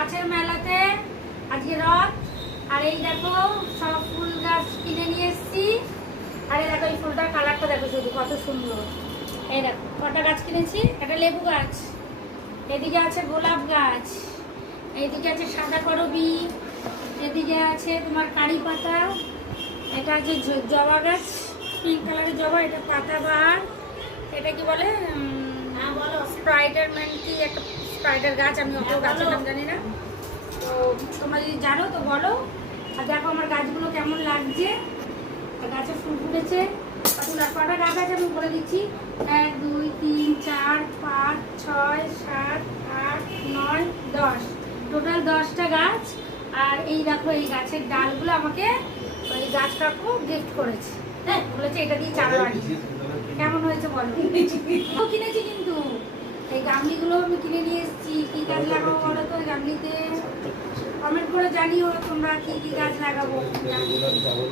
গাছের মেলাতে আজকে রথ। আর এই দেখো সব ফুল গাছ কিনে নিয়ে এসেছি। আরে দেখো এই ফুলটার কালারটা দেখো শুধু কত সুন্দর। এই দেখো কটা গাছ কিনেছি। একটা লেবু গাছ, এদিকে আছে গোলাপ গাছ, এইদিকে আছে সাদা করবি, এদিকে আছে তোমার কারি পাতা, এটা আছে জবা গাছ, পিঙ্ক কালারের জবা, এটা পাতাবাহার, এটা কি বলে বলো স্পাইডারম্যান কি একটা স্পাইডার গাছ, আমি অত গাছের নাম জানি না। তো তোমরা যদি জানো তো বলো। আর দেখো আমার গাছগুলো কেমন লাগছে। গাছে ফুল ফুটেছে। কটা গাছ আছে আমি বলে দিচ্ছি। 1 2 3 4 5 6 7 8 9 10, টোটাল 10টা গাছ। আর এই দেখো এই গাছের ডালগুলো আমাকে ওই গাছ কাকু গিফট করেছে। হ্যাঁ বলেছে এটা দিয়ে চারা বানিয়ে। কেমন হয়েছে বলো। কিনেছি কিন্তু এই গামলিগুলো আমি কিনে নিয়ে এসেছি। কি গাছ লাগাবো বলো তো গামলিতে, কমেন্ট করে জানিও তোমরা কি কি গাছ লাগাবো।